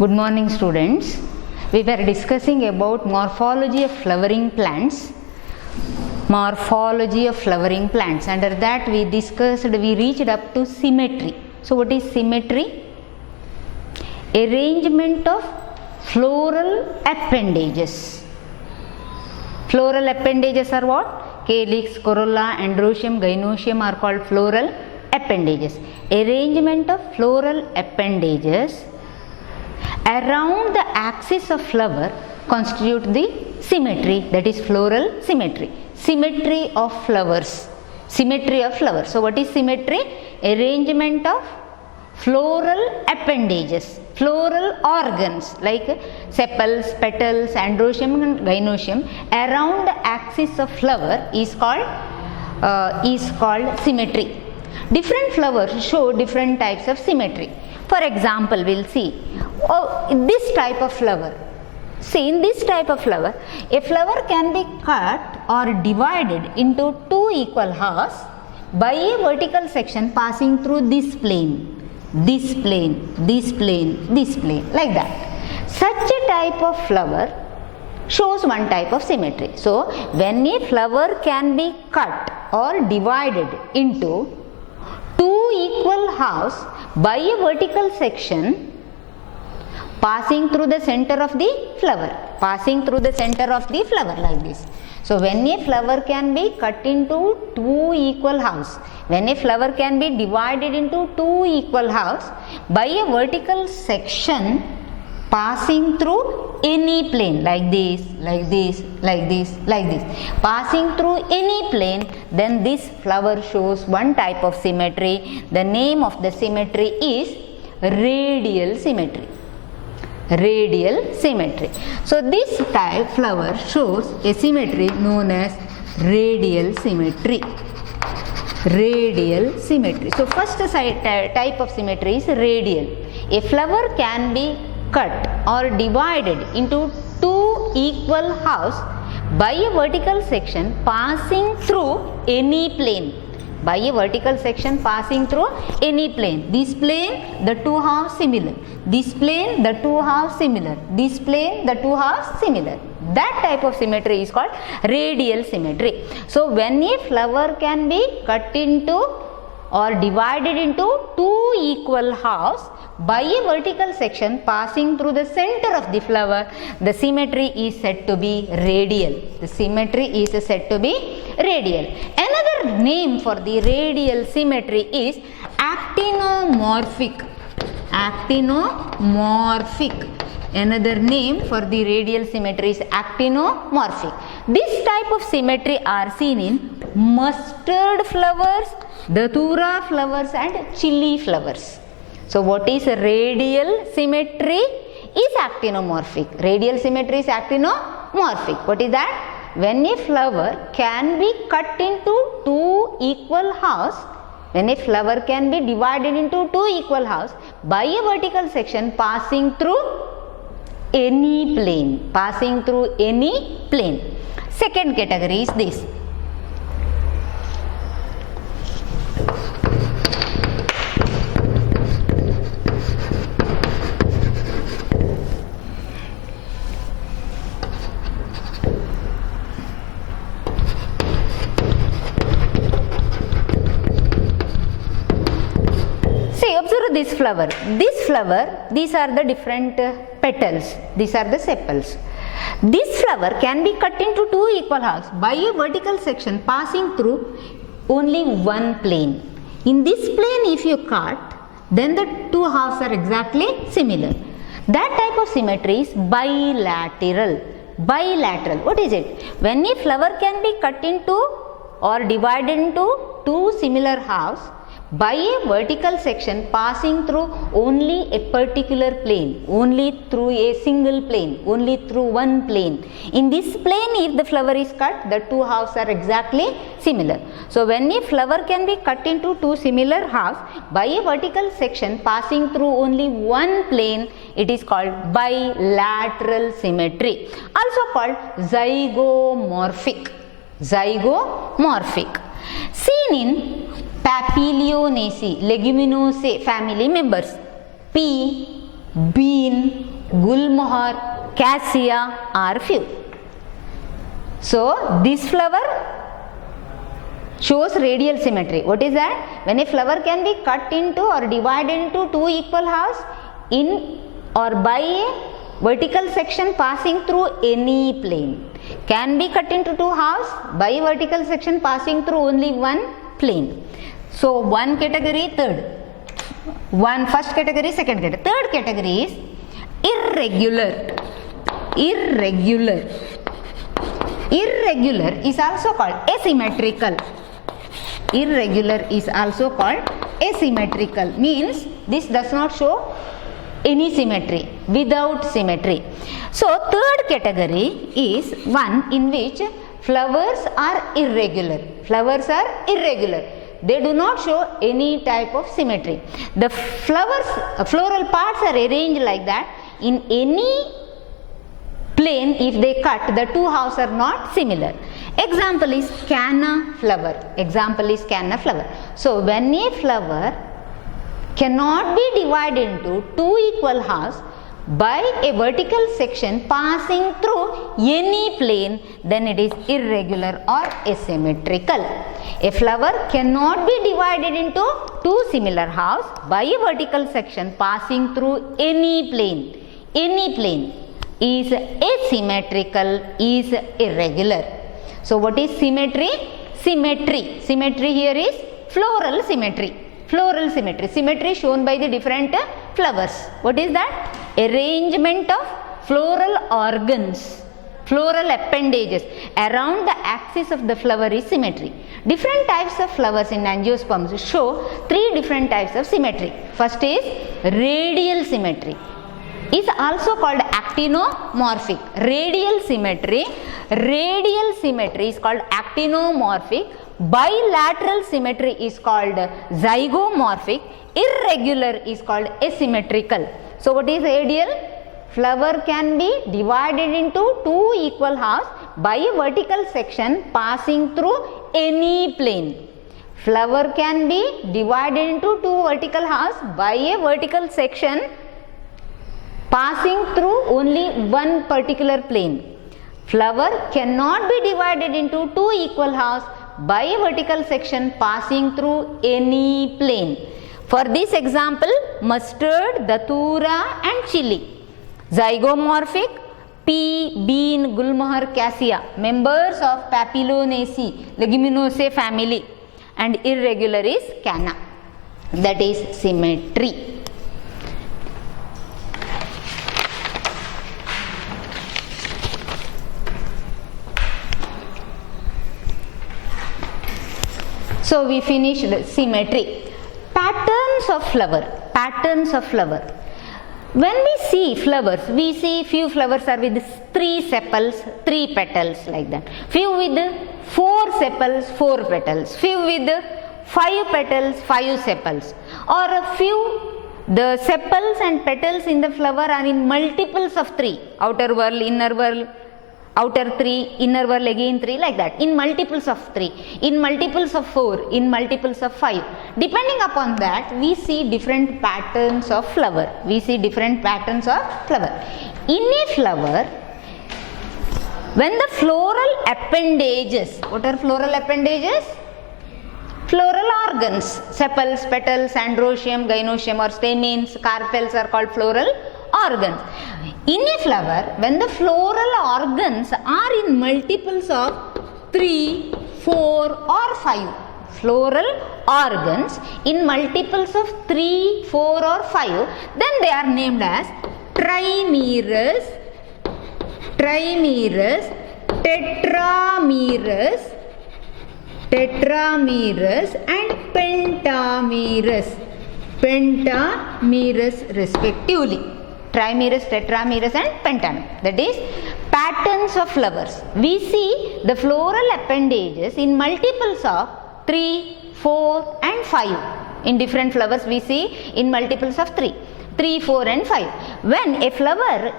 Good morning, students. We were discussing about morphology of flowering plants. Morphology of flowering plants. Under that we reached up to symmetry. So what is symmetry? Arrangement of floral appendages. Floral appendages are what? Calyx, corolla, androecium, gynoecium are called floral appendages. Arrangement of floral appendages around the axis of flower constitute the symmetry, that is floral symmetry. Symmetry of flowers. Symmetry of flowers. So what is symmetry? Arrangement of floral appendages, floral organs like sepals, petals, androecium and gynoecium around the axis of flower is called symmetry. Different flowers show different types of symmetry. For example, we will see this type of flower. See, in this type of flower, a flower can be cut or divided into two equal halves by a vertical section passing through this plane, this plane, this plane, this plane, like that. Such a type of flower shows one type of symmetry. So, when a flower can be cut or divided into two equal halves by a vertical section passing through the center of the flower, like this. So when a flower can be cut into two equal halves, when a flower can be divided into two equal halves by a vertical section passing through any plane, like this, like this, like this, like this, passing through any plane, then this flower shows one type of symmetry. The name of the symmetry is radial symmetry. Radial symmetry. So this type flower shows a symmetry known as radial symmetry. Radial symmetry. So first type of symmetry is radial. A flower can be cut or divided into two equal halves by a vertical section passing through any plane. By a vertical section passing through any plane. This plane, the two halves similar. This plane, the two halves similar. This plane, the two halves similar. That type of symmetry is called radial symmetry. So when a flower can be cut into or divided into two equal halves by a vertical section passing through the center of the flower, the symmetry is said to be radial. The symmetry is said to be radial. Another name for the radial symmetry is actinomorphic. Actinomorphic. Another name for the radial symmetry is actinomorphic. This type of symmetry are seen in mustard flowers, datura flowers and chili flowers. So what is radial symmetry? Is actinomorphic. Radial symmetry is actinomorphic. What is that? When a flower can be cut into two equal halves, when a flower can be divided into two equal halves by a vertical section passing through any plane, Second category is this. Observe this flower. This flower, these are the different petals. These are the sepals. This flower can be cut into two equal halves by a vertical section passing through only one plane. In this plane, if you cut, then the two halves are exactly similar. That type of symmetry is bilateral. Bilateral. What is it? When a flower can be cut into or divided into two similar halves by a vertical section passing through only a particular plane, only through a single plane, only through one plane. In this plane, if the flower is cut, the two halves are exactly similar. So when a flower can be cut into two similar halves by a vertical section passing through only one plane, it is called bilateral symmetry, also called zygomorphic. Zygomorphic. Seen in Papilionaceae, leguminosae family members, pea, bean, Gulmohar, Cassia are few. So this flower shows radial symmetry. What is that? When a flower can be cut into or divided into two equal halves in or by a vertical section passing through any plane. Can be cut into two halves by a vertical section passing through only one plane. So one category, third. First category, second category. Third category is irregular. Irregular. Irregular is also called asymmetrical. Irregular is also called asymmetrical. Means this does not show any symmetry, without symmetry. So third category is one in which flowers are irregular. Flowers are irregular. They do not show any type of symmetry. The floral parts are arranged like that. In any plane, if they cut, the two halves are not similar. Example is canna flower. Example is canna flower. So when a flower cannot be divided into two equal halves by a vertical section passing through any plane, then it is irregular or asymmetrical. A flower cannot be divided into two similar halves by a vertical section passing through any plane. Any plane is asymmetrical, is irregular. So what is symmetry? Symmetry. Symmetry here is floral symmetry. Floral symmetry. Symmetry shown by the different flowers. What is that? Arrangement of floral organs, floral appendages around the axis of the flower is symmetry. Different types of flowers in angiosperms show three different types of symmetry. First is radial symmetry. Is also called actinomorphic. Radial symmetry is called actinomorphic. Bilateral symmetry is called zygomorphic. Irregular is called asymmetrical. So what is radial? Flower can be divided into two equal halves by a vertical section passing through any plane. Flower can be divided into two vertical halves by a vertical section passing through only one particular plane. Flower cannot be divided into two equal halves by a vertical section passing through any plane. For this example, mustard, datura and chili. Zygomorphic, pea, bean, gulmohar, cassia, members of Papilionaceae, Leguminosae family, and irregular is canna. That is symmetry. So we finished symmetry. Patterns of flower. Patterns of flower. When we see flowers, we see few flowers are with 3 sepals, 3 petals like that. Few with 4 sepals, 4 petals. Few with 5 petals, 5 sepals. Or a few, the sepals and petals in the flower are in multiples of 3. Outer whorl, inner whorl, outer 3, inner whorl again 3, like that, in multiples of 3, in multiples of 4, in multiples of 5. Depending upon that, we see different patterns of flower. We see different patterns of flower. In a flower, when the floral appendages, what are floral appendages? Floral organs, sepals, petals, androecium, gynoecium or stamens, carpels are called floral organs. In a flower, when the floral organs are in multiples of 3, 4 or 5, floral organs in multiples of 3, 4 or 5, then they are named as trimerous, tetramerous and pentamerous respectively. Trimerous, tetramerous and pentamerous. That is patterns of flowers. We see the floral appendages in multiples of 3, 4 and 5. In different flowers we see in multiples of 3, 4 and 5. When a flower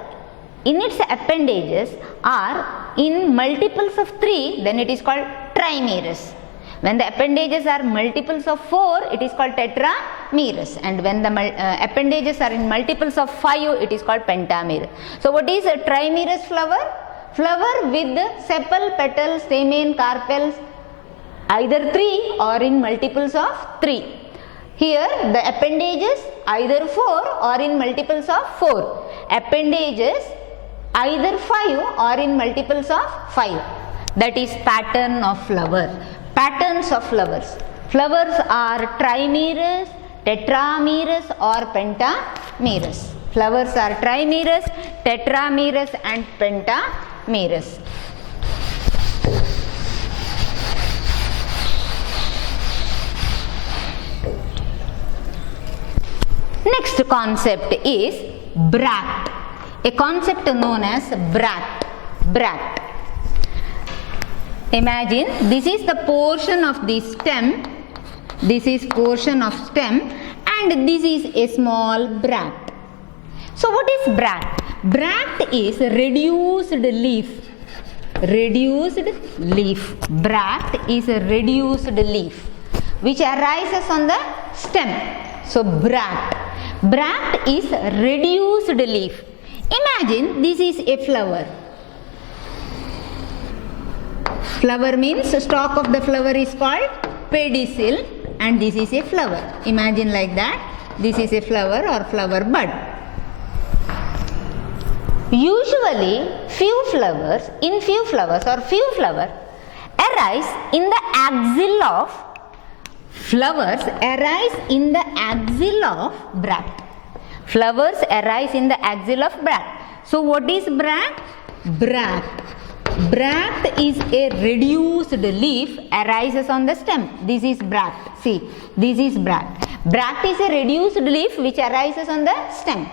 in its appendages are in multiples of 3, then it is called trimerous. When the appendages are multiples of 4, it is called tetramerous. pentamerous, and when the appendages are in multiples of 5, it is called pentamerous. So what is a trimerous flower? Flower with sepal, petals, stamen, carpels, either 3 or in multiples of 3. Here the appendages either 4 or in multiples of 4. Appendages either 5 or in multiples of 5. That is pattern of flower. Patterns of flowers. Flowers are trimerous, tetramerous or pentamerous. Flowers are trimerous, tetramerous and pentamerous. Next concept is bract. A concept known as bract. Bract. Imagine this is the portion of the stem. This is portion of stem and this is a small bract. So what is bract? Bract is reduced leaf. Reduced leaf. Bract is a reduced leaf which arises on the stem. So bract. Bract is reduced leaf. Imagine this is a flower. Flower means stalk of the flower is called pedicel and this is a flower. Imagine like that. This is a flower or flower bud. Usually few flowers arise in the axil of flowers arise in the axil of bract. Flowers arise in the axil of bract. So what is bract? Bract. Bract is a reduced leaf arises on the stem. This is bract. See, this is bract. Bract is a reduced leaf which arises on the stem.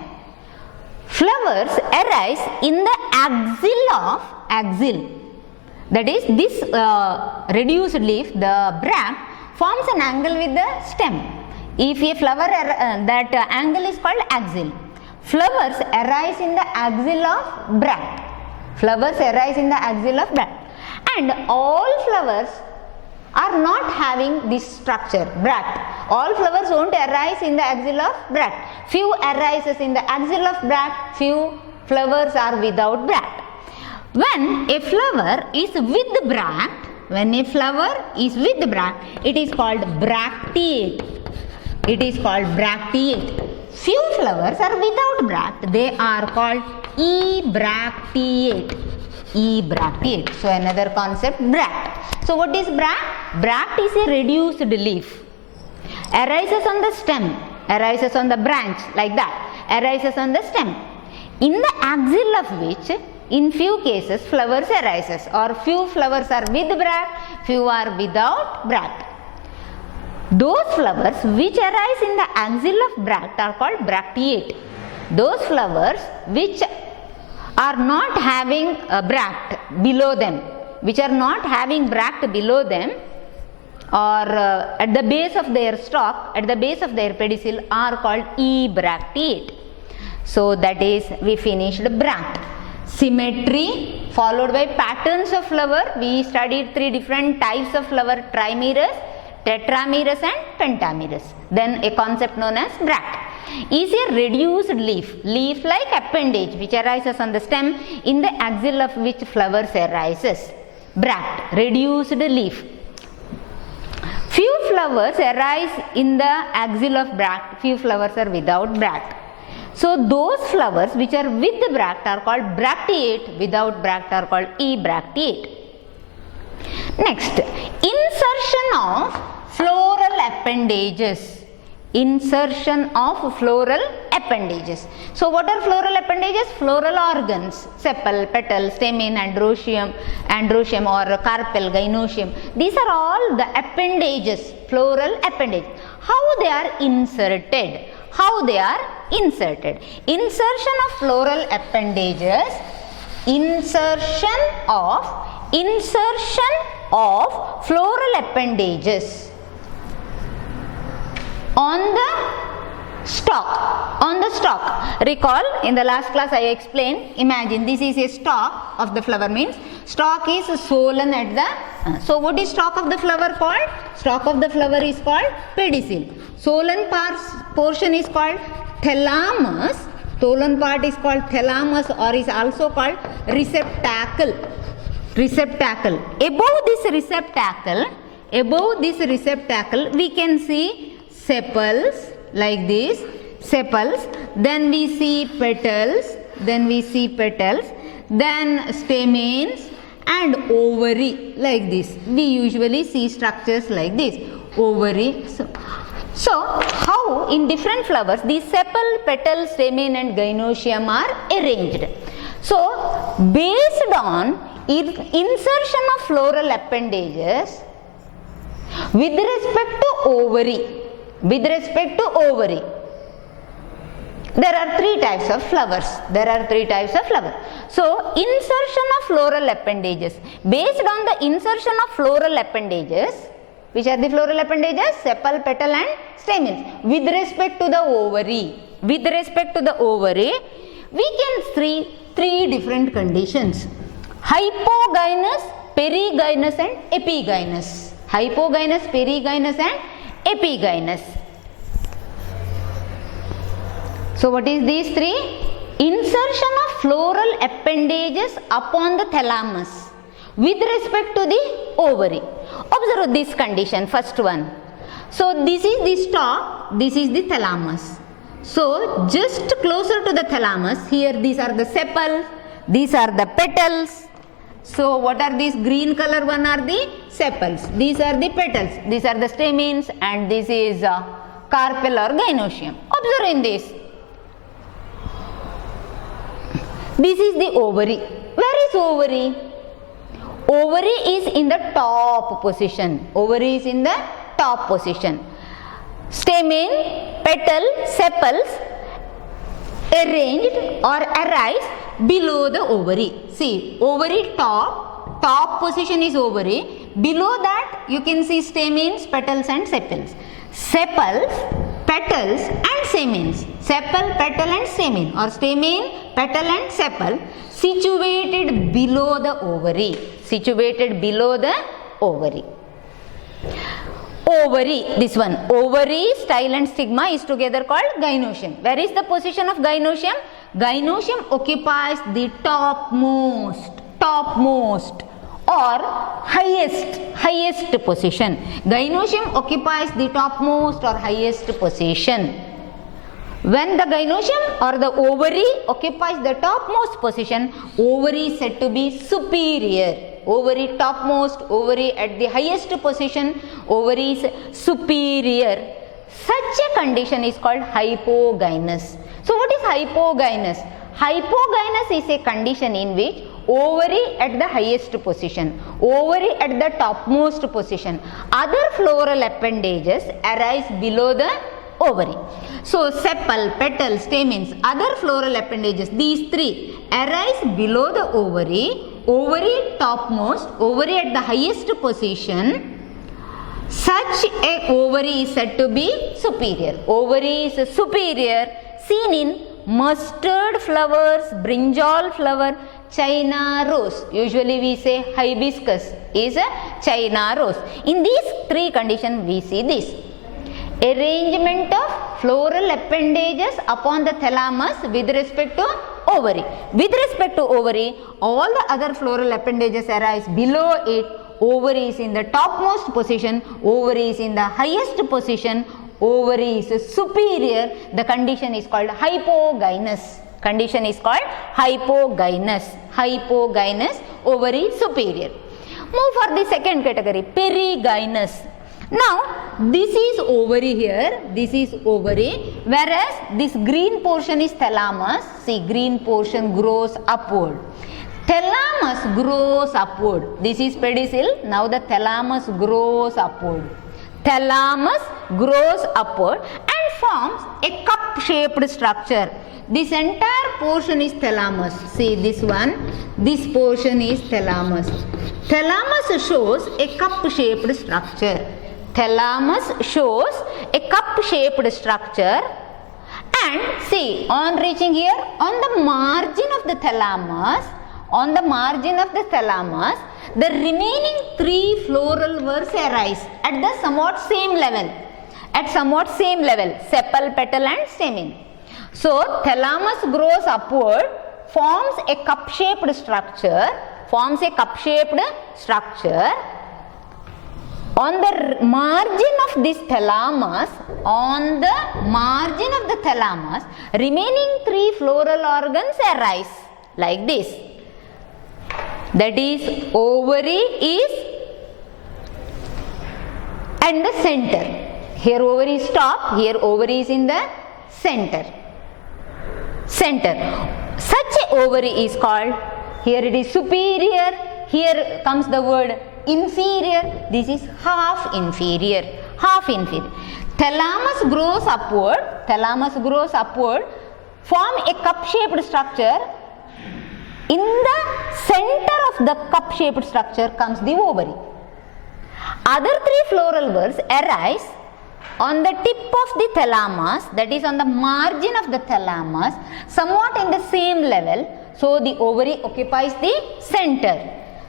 Flowers arise in the axil. That is, this reduced leaf, the bract, forms an angle with the stem. If a flower, that angle is called axil. Flowers arise in the axil of bract. Flowers arise in the axil of bract. And all flowers are not having this structure, bract. All flowers won't arise in the axil of bract. Few arises in the axil of bract, few flowers are without bract. When a flower is with bract, it is called bracteate. It is called bracteate. Few flowers are without bract. They are called ebracteate. Ebracteate. So another concept, bract. So what is bract? Bract is a reduced leaf. Arises on the stem. Arises on the branch like that. Arises on the stem. In the axil of which in few cases flowers arises, or few flowers are with bract, few are without bract. Those flowers which arise in the axil of bract are called bracteate. Those flowers which are not having a bract below them, or at the base of their stalk, at the base of their pedicel, are called ebracteate. So that is, we finished bract. Symmetry followed by patterns of flower. We studied 3 different types of flower: trimerous, tetramerous and pentamerous. Then a concept known as bract is a reduced leaf like appendage which arises on the stem, in the axil of which flowers arises. Bract, reduced leaf. Few flowers arise in the axil of bract, few flowers are without bract. So those flowers which are with the bract are called bracteate, without bract are called ebracteate. Next, insertion of floral appendages. Insertion of floral appendages. So what are floral appendages? Floral organs: sepal, petal, stamen, androecium or carpel, gynoecium. These are all the appendages, floral appendages. How they are inserted? Insertion of floral appendages. Insertion of floral appendages on the stalk, on the stalk. Recall in the last class I explained, imagine this is a stalk of the flower, means stalk is swollen at the, so what is stalk of the flower called? Stalk of the flower is called pedicel. Swollen portion is called thalamus. Swollen part is called thalamus or is also called receptacle. Receptacle. Above this receptacle we can see sepals like this, sepals, then we see petals, then stamens and ovary like this. We usually see structures like this, ovary. So how in different flowers these sepal, petal, stamen and gynoecium are arranged. So based on insertion of floral appendages with respect to ovary, there are three types of flowers. So insertion of floral appendages, based on the insertion of floral appendages, which are the floral appendages? Sepal, petal and stamens. With respect to the ovary, we can see three different conditions: hypogynous, perigynous and epigynous. Hypogynous, perigynous and epigynous. So what is these three? Insertion of floral appendages upon the thalamus with respect to the ovary. Observe this condition, first one. So this is the stalk, this is the thalamus. So just closer to the thalamus, here these are the sepals, these are the petals. So what are these green color one are the sepals, these are the petals, these are the stamens and this is carpel or gynoecium. Observe in this. This is the ovary. Where is ovary? Ovary is in the top position. Stamen, petal, sepals arranged or arise below the ovary. See, ovary top position is ovary. Below that you can see stamens, petals and sepals. Sepals, petals and stamens. Sepal, petal and stamen, or stamen, petal and sepal situated below the ovary. Ovary, this one, ovary, style and stigma is together called gynoecium. Where is the position of gynoecium? Gynoecium occupies the topmost or highest position. Gynoecium occupies the topmost or highest position. When the gynoecium or the ovary occupies the topmost position, ovary is said to be superior. Ovary topmost, ovary at the highest position, ovary is superior. Such a condition is called hypogynous. So what is hypogynous? Hypogynous is a condition in which ovary at the highest position, ovary at the topmost position, other floral appendages arise below the ovary. So sepal, petal, stamens, other floral appendages, these three arise below the ovary, ovary topmost, ovary at the highest position. Such a ovary is said to be superior. Ovary is superior, seen in mustard flowers, brinjal flower, China rose. Usually we say hibiscus is a China rose. In these three conditions we see this. Arrangement of floral appendages upon the thalamus with respect to ovary. With respect to ovary, all the other floral appendages arise below it. Ovary is in the topmost position, ovary is in the highest position, ovary is superior. The condition is called hypogynous. Hypogynous, ovary superior. Move for the second category, perigynous. Now this is ovary here, this is ovary, whereas this green portion is thalamus. See, green portion grows upward. Thalamus grows upward. This is pedicel. Now the thalamus grows upward. Thalamus grows upward and forms a cup-shaped structure. This entire portion is thalamus. See this one. This portion is thalamus. Thalamus shows a cup-shaped structure. Thalamus shows a cup-shaped structure And see, on reaching here, on the margin of the thalamus, the remaining 3 floral verse arise at the somewhat same level, sepal, petal and stamen. So thalamus grows upward, forms a cup-shaped structure, on the margin of this thalamus, remaining 3 floral organs arise like this. That is, ovary is and the center. Here ovary is top, here ovary is in the center. Such a ovary is called, here it is superior, here comes the word inferior, this is half inferior. Thalamus grows upward, form a cup-shaped structure. In the center of the cup-shaped structure comes the ovary. Other 3 floral verse arise on the tip of the thalamus, that is on the margin of the thalamus, somewhat in the same level. So the ovary occupies the center.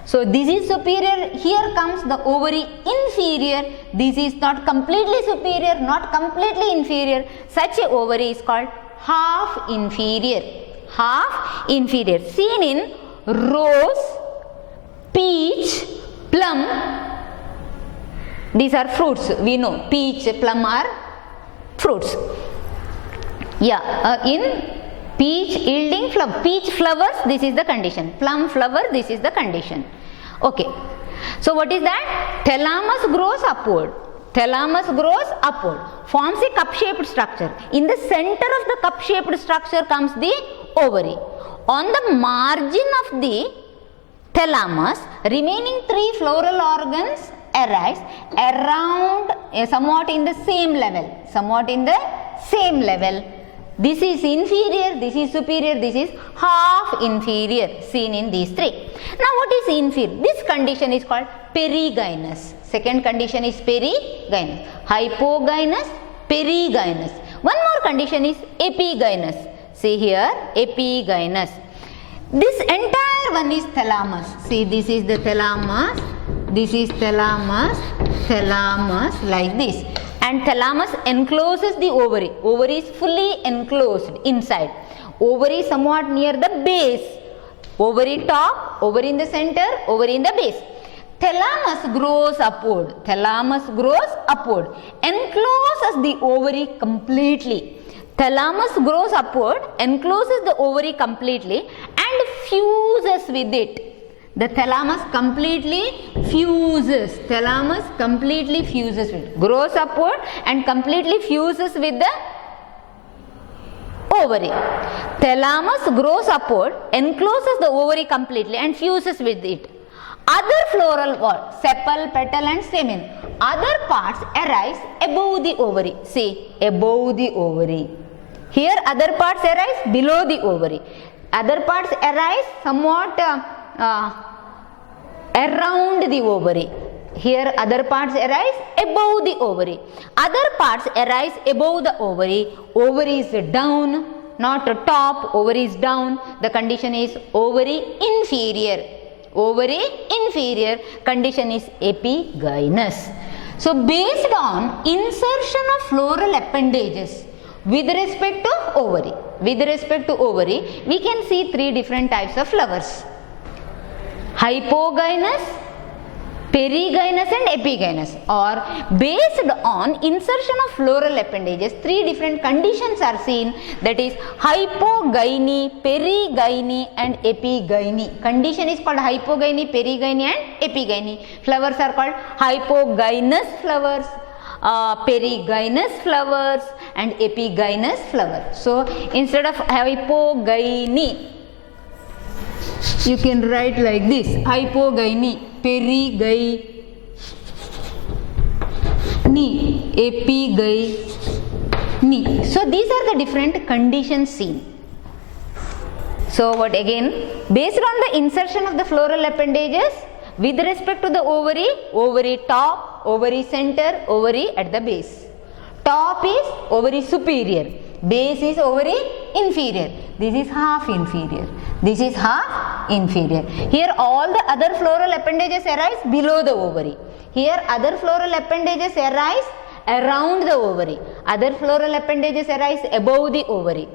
So this is superior, here comes the ovary inferior, this is not completely superior, not completely inferior. Such a ovary is called half inferior, seen in rose, peach, plum. These are fruits, we know, peach, plum are fruits. In peach yielding flower, peach flowers, this is the condition, plum flower, this is the condition. Okay, so what is that? Thalamus grows upward, forms a cup-shaped structure. In the center of the cup-shaped structure comes the ovary. On the margin of the thalamus, remaining 3 floral organs arise around, somewhat in the same level. This is inferior, this is superior, this is half inferior, seen in these 3. Now what is inferior? This condition is called perigynous. Second condition is perigynous. Hypogynous, perigynous. One more condition is epigynous. See here, epigynous. This entire one is thalamus. See, this is the thalamus, this is thalamus, like this. And thalamus encloses the ovary. Ovary is fully enclosed inside. Ovary somewhat near the base. Ovary top, ovary in the center, ovary in the base. Thalamus grows upward, encloses the ovary completely. Thalamus grows upward, encloses the ovary completely and fuses with it. The thalamus completely fuses with it. Grows upward and completely fuses with the ovary. Thalamus grows upward, encloses the ovary completely and fuses with it. Other floral wall, sepal, petal and stamen, other parts arise above the ovary. See, above the ovary. Here other parts arise below the ovary. Other parts arise somewhat around the ovary. Here other parts arise above the ovary. Other parts arise above the ovary. Ovary is down, not top, ovary is down. The condition is ovary inferior. Condition is epigynous. So based on insertion of floral appendages with respect to ovary, we can see 3 different types of flowers: hypogynous, perigynous and epigynous. Or based on insertion of floral appendages, 3 different conditions are seen, that is hypogyny, perigyny and epigyny. Condition is called hypogyny, perigyny and epigyny. Flowers are called hypogynous flowers, perigynous flowers and epigynous flowers. So instead of hypogyny, you can write like this: hypogyny, perigyny, epigyny. So these are the different conditions seen. So what again? Based on the insertion of the floral appendages with respect to the ovary, ovary top, ovary center, ovary at the base. Top is ovary superior, Base is ovary inferior. This is half inferior. This is half inferior. Here all the other floral appendages arise below the ovary. Here other floral appendages arise around the ovary. Other floral appendages arise above the ovary.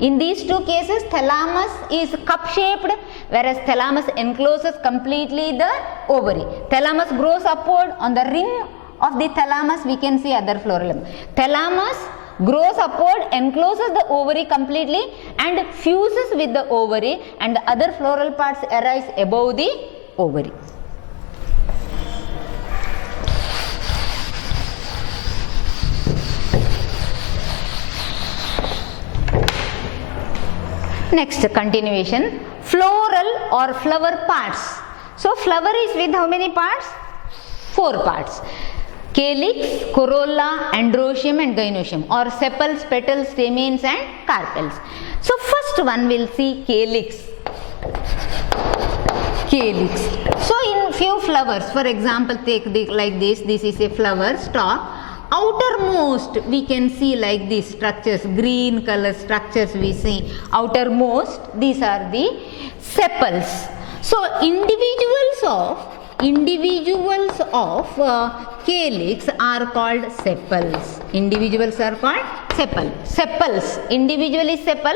In these two cases, thalamus is cup shaped, whereas thalamus encloses completely the ovary. Thalamus grows upward. On the rim of the thalamus we can see other floral. Thalamus grows upward, encloses the ovary completely and fuses with the ovary, and the other floral parts arise above the ovary. Next, continuation, floral or flower parts. So flower is with how many parts? 4 parts. Calyx, corolla, androecium and gynoecium, or sepals, petals, stamens and carpels. So first one we'll see calyx. Calyx. So in few flowers, for example, take like this is a flower stalk. Outermost we can see like these structures, green color structures we see outermost. These are the sepals. So individuals of calyx are called sepals. Individuals are called sepals. Individual is sepal.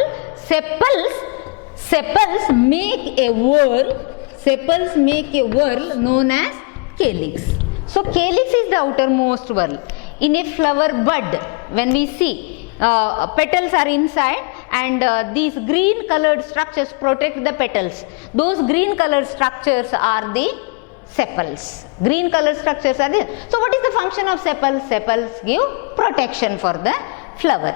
Sepals make a whorl. Sepals make a whorl known as calyx. So calyx is the outermost whorl. In a flower bud, when we see petals are inside and these green colored structures protect the petals. Those green colored structures are the sepals. Green colored structures are there. So what is the function of sepals? Sepals give protection for the flower.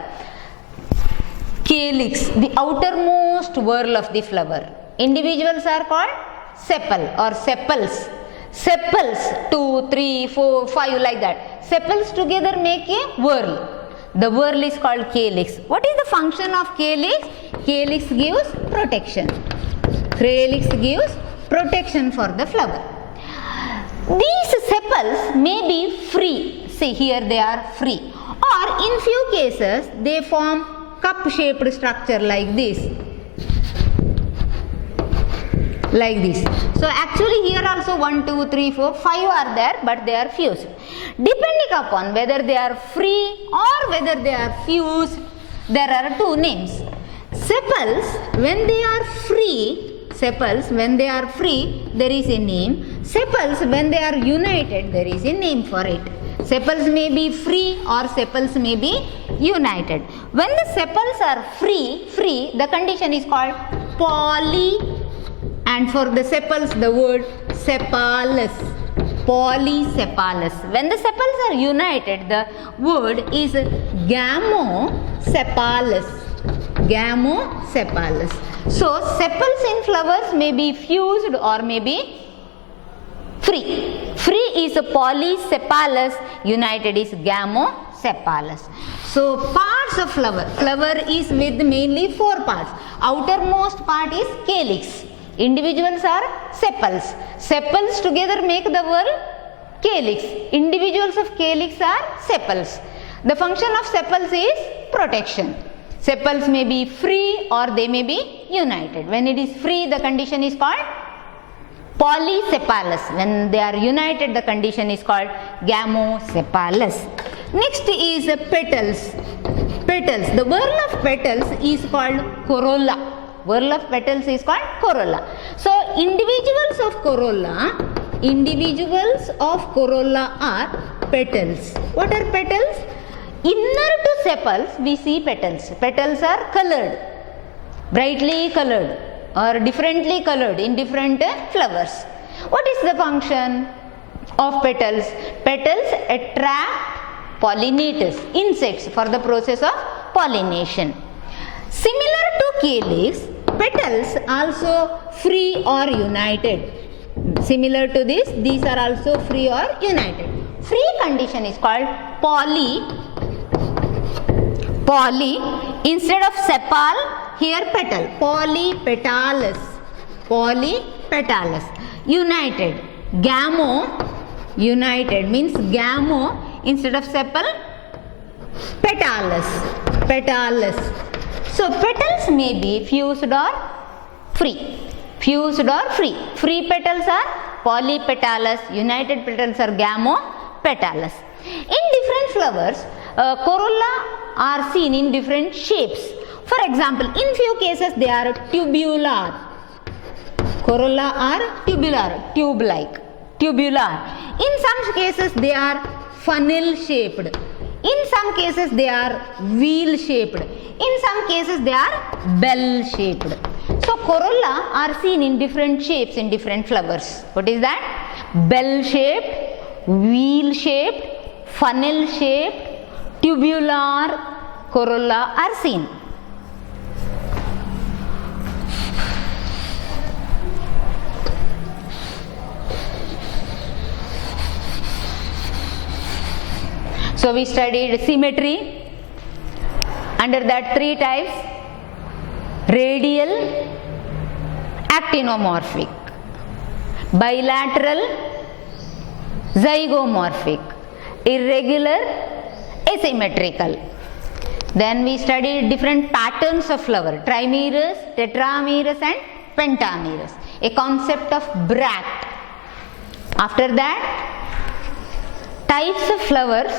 Calyx, the outermost whorl of the flower. Individuals are called sepal or sepals. Sepals 2, 3, 4, 5 like that. Sepals together make a whorl. The whorl is called calyx. What is the function of calyx? Calyx gives protection. Calyx gives protection for the flower. These sepals may be free. See here they are free. Or in few cases they form cup shaped structure like this. Like this. So actually here also 1, 2, 3, 4, 5 are there, but they are fused. Depending upon whether they are free or whether they are fused, there are 2 names. Sepals, when they are free, there is a name. Sepals, when they are united, there is a name for it. Sepals may be free or sepals may be united. When the sepals are free, the condition is called poly. And for the sepals, the word sepalous, polysepalous. When the sepals are united, the word is gamosepalous. Gamosepalous. So sepals in flowers may be fused or may be free. Free is polysepalous, united is gamosepalous. So parts of flower. Flower is with mainly 4 parts. Outermost part is calyx. Individuals are sepals. Sepals together make the whorl calyx. Individuals of calyx are sepals. The function of sepals is protection. Sepals may be free or they may be united. When it is free, the condition is called polysepalous. When they are united, the condition is called gamosepalous. Next is petals. Petals. The whorl of petals is called corolla. Whorl of petals is called corolla. So individuals of corolla are petals. What are petals? Inner to sepals we see petals. Petals are colored, brightly colored or differently colored in different flowers. What is the function of petals? Petals attract pollinators, insects, for the process of pollination. Similar to calyx, petals also free or united. Similar to this, these are also free or united. Free condition is called poly. Instead of sepal, here petal. Polypetalous. United. Gamo. United means gamo. Instead of sepal, petalous. Petalless. So petals may be fused or free. Fused or free. Free petals are polypetallous. United petals are gamopetallous. In different flowers, corolla are seen in different shapes. For example, in few cases they are tubular. Corolla are tubular, tube-like, tubular. In some cases they are funnel shaped. In some cases they are wheel shaped. In some cases they are bell shaped. So corolla are seen in different shapes in different flowers. What is that? Bell shaped, wheel shaped, funnel shaped, tubular corolla are seen. So we studied symmetry. Under that 3 types: radial, actinomorphic, bilateral, zygomorphic, irregular, asymmetrical. Then we studied different patterns of flower: trimerous, tetramerous and pentamerous, a concept of bract. After that, types of flowers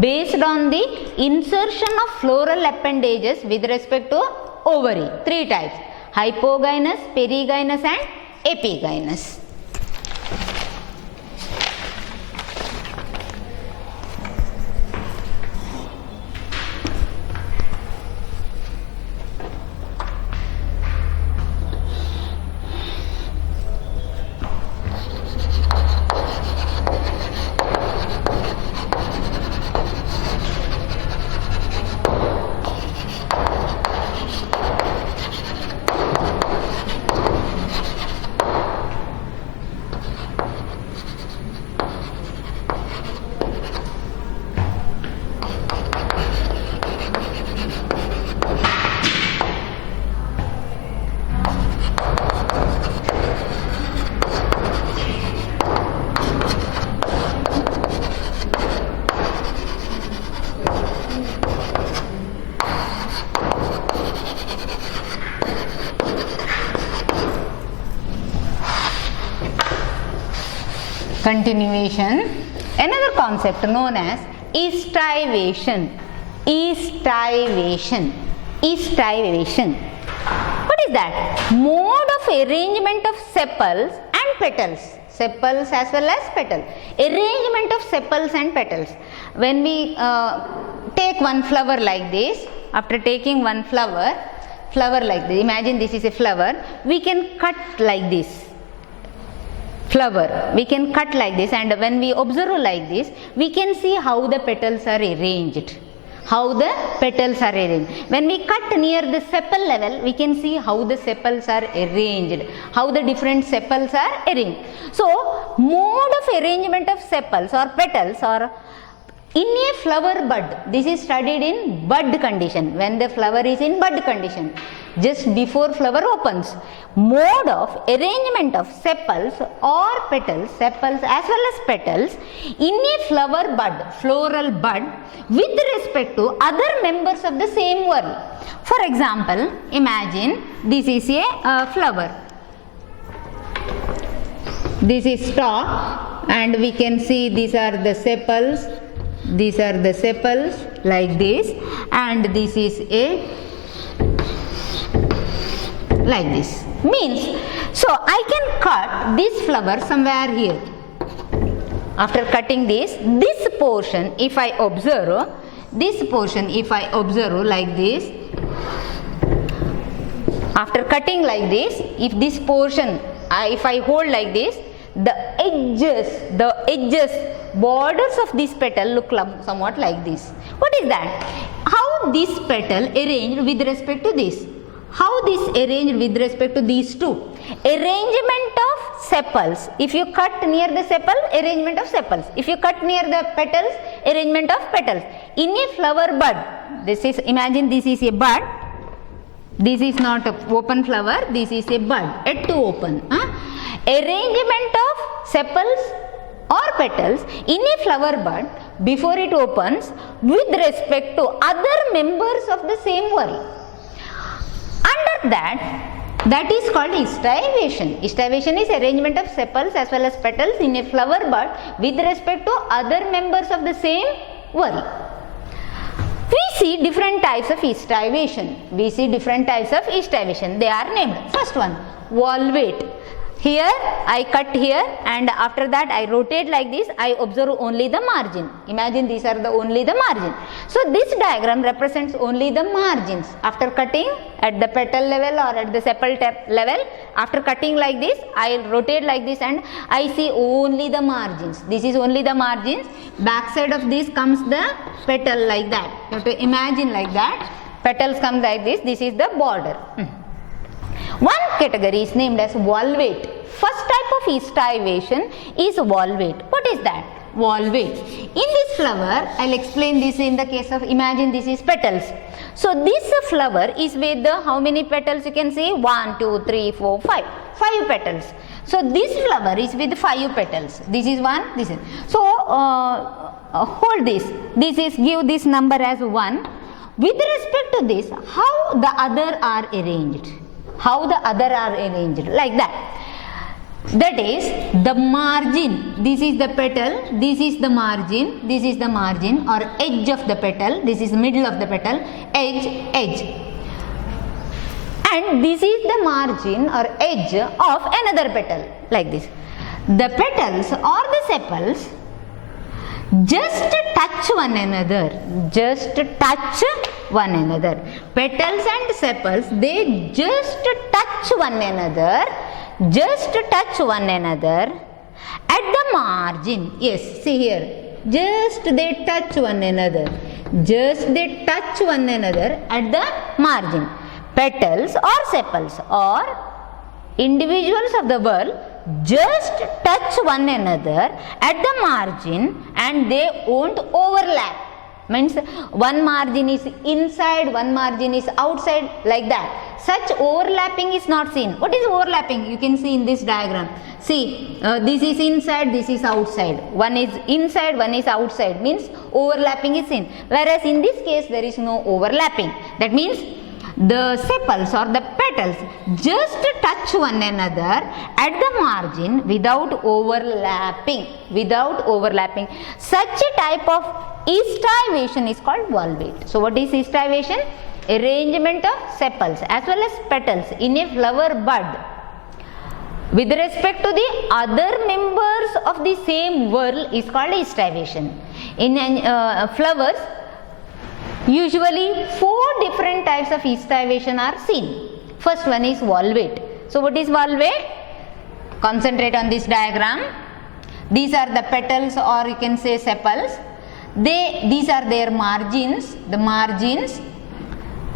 based on the insertion of floral appendages with respect to ovary. 3 types: hypogynous, perigynous and epigynous. Continuation. Another concept known as estivation. Estivation. Estivation. What is that? Mode of arrangement of sepals and petals. Sepals as well as petals. Arrangement of sepals and petals. When we take one flower like this, after taking one flower like this, imagine this is a flower, we can cut like this. Flower, we can cut like this, and when we observe like this, we can see how the petals are arranged. How the petals are arranged. When we cut near the sepal level, we can see how the sepals are arranged, how the different sepals are arranged. So, mode of arrangement of sepals or petals or in a flower bud, this is studied in bud condition, when the flower is in bud condition, just before flower opens. Mode of arrangement of sepals or petals, sepals as well as petals in a flower bud, floral bud, with respect to other members of the same whorl. For example, imagine this is a flower. This is stalk, and we can see these are the sepals. These are the sepals like this, and this is a like this. Means, so I can cut this flower somewhere here. After cutting this portion, if I observe, this portion if I observe like this, after cutting like this, if this portion, if I hold like this, the edges, borders of this petal look somewhat like this. What is that? How this petal arranged with respect to this? How this arranged with respect to these two? Arrangement of sepals. If you cut near the sepal, arrangement of sepals. If you cut near the petals, arrangement of petals. In a flower bud, this is, imagine this is a bud. This is not an open flower, this is a bud, yet to open. Arrangement of sepals or petals in a flower bud before it opens with respect to other members of the same whorl. Under that is called estivation. Estivation is arrangement of sepals as well as petals in a flower bud with respect to other members of the same whorl. We see different types of estivation. They are named. First one, valvate. Here I cut here, and after that I rotate like this. I observe only the margin. Imagine these are only the margin. So this diagram represents only the margins. After cutting at the petal level or at the sepal level, after cutting like this, I will rotate like this and I see only the margins. This is only the margins. Back side of this comes the petal like that. You have to imagine like that. Petals come like this. This is the border. One category is named as valvate. First type of estivation is valvate. What is that? Valvate. In this flower, I will explain this in the case of, imagine this is petals. So this flower is with how many petals you can see? 1, 2, 3, 4, 5. 5 petals. So this flower is with 5 petals. This is 1, this is. So hold this. This is, give this number as 1. With respect to this, how the other are arranged? Like that. That is the margin. This is the petal, this is the margin, or edge of the petal, this is the middle of the petal, edge. And this is the margin or edge of another petal, like this. The petals or the sepals just touch one another. Petals and sepals, they just touch one another at the margin. Yes, see here, just they touch one another at the margin. Petals or sepals or individuals of the whorl just touch one another at the margin and they won't overlap. Means one margin is inside, one margin is outside, like that. Such overlapping is not seen. What is overlapping? You can see in this diagram. See, this is inside, this is outside. One is inside, one is outside. Means overlapping is seen. Whereas in this case there is no overlapping. That means the sepals or the petals just touch one another at the margin without overlapping. Such a type of estivation is called valvate. So what is estivation? Arrangement of sepals as well as petals in a flower bud with respect to the other members of the same whorl is called estivation. In flowers, usually 4 different types of estivation are seen. First one is valvate. So what is valvate? Concentrate on this diagram. These are the petals or you can say sepals. These are their margins.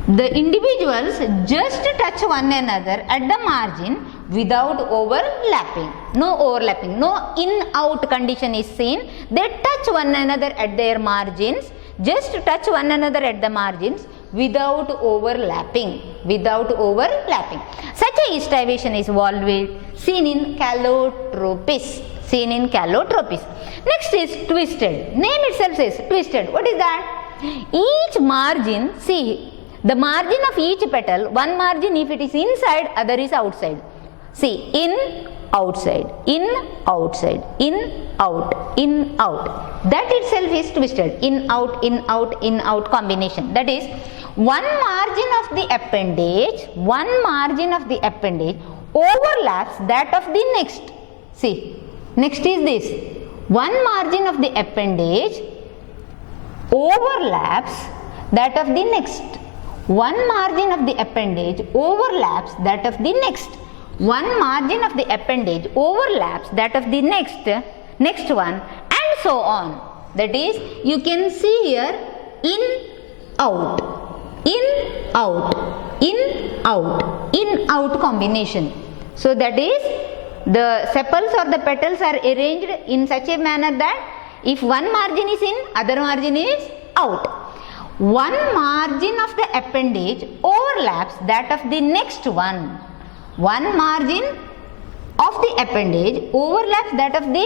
The individuals just touch one another at the margin without overlapping. No overlapping. No in-out condition is seen. They touch one another at their margins. Just touch one another at the margins without overlapping. Such a estivation is valvate, seen in Calotropis. Next is twisted. Name itself says twisted. What is that? Each margin, see, the margin of each petal, one margin if it is inside, other is outside. See, in, outside, out. That itself is twisted. In, out combination. That is, one margin of the appendage overlaps that of the next. See, next is this. One margin of the appendage overlaps that of the next. One margin of the appendage overlaps that of the next. One margin of the appendage overlaps that of the next one, and so on. That is, you can see here in, out combination. So that is, the sepals or the petals are arranged in such a manner that if one margin is in, other margin is out. One margin of the appendage overlaps that of the next one. One margin of the appendage overlaps that of the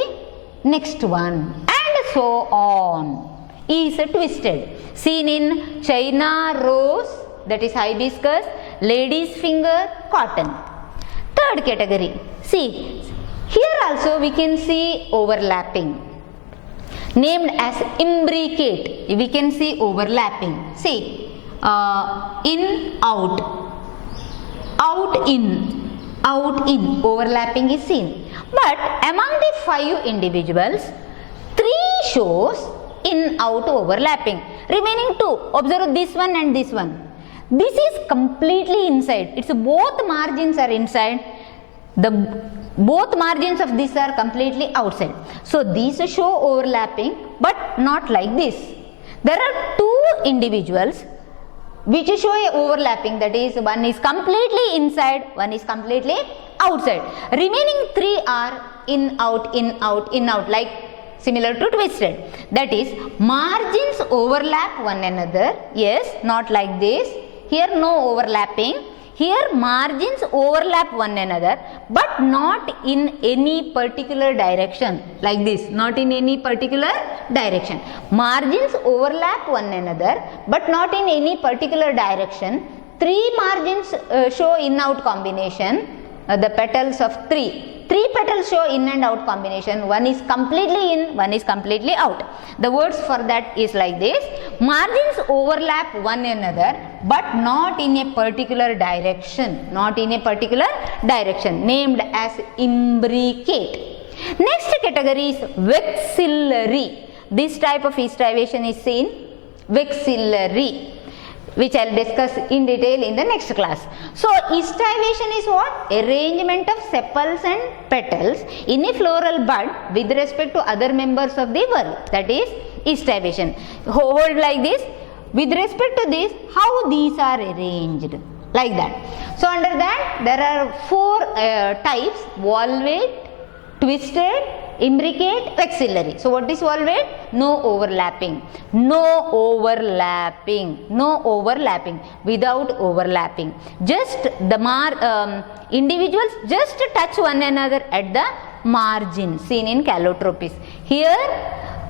next one, and so on is twisted. Seen in China rose, that is hibiscus, lady's finger, cotton. Third category, see, here also we can see overlapping, named as imbricate. We can see overlapping. See, in, out, out, in, overlapping is seen. But among the 5 individuals, 3 shows in, out overlapping. Remaining 2, observe this one and this one. This is completely inside. It's both margins are inside. Both margins of this are completely outside. So these show overlapping, but not like this. There are 2 individuals which show a overlapping, that is, one is completely inside, one is completely outside. Remaining 3 are in, out, in, out, in, out, like similar to twisted. That is, margins overlap one another. Yes, not like this. Here no overlapping. Here margins overlap one another, but not in any particular direction, like this, not in any particular direction. Margins overlap one another, but not in any particular direction. 3 margins show in-out combination, the petals of 3. 3 petals show in and out combination. One is completely in, one is completely out. The words for that is like this: margins overlap one another, but not in a particular direction. Not in a particular direction, named as imbricate. Next category is vexillary. This type of estivation is seen, vexillary, which I will discuss in detail in the next class. So, estivation is what? Arrangement of sepals and petals in a floral bud with respect to other members of the whorl. That is estivation. Hold like this. With respect to this, how these are arranged, like that. So, under that there are 4 types: volvate, twisted, imbricate, vexillary. So, what is volvate? No overlapping, no overlapping, no overlapping, without overlapping. Just the individuals just touch one another at the margin, seen in Calotropis. Here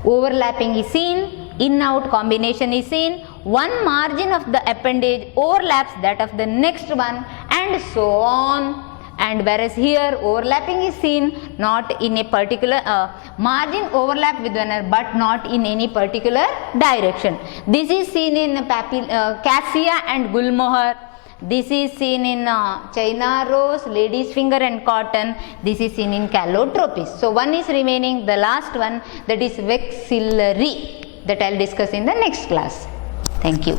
overlapping is seen, in-out combination is seen, one margin of the appendage overlaps that of the next one, and so on. And whereas here overlapping is seen, not in a particular margin overlap with one another, but not in any particular direction. This is seen in cassia and gulmohar. This is seen in China rose, lady's finger and cotton. This is seen in Calotropis. So one is remaining, the last one, that is vexillary, that I will discuss in the next class. Thank you.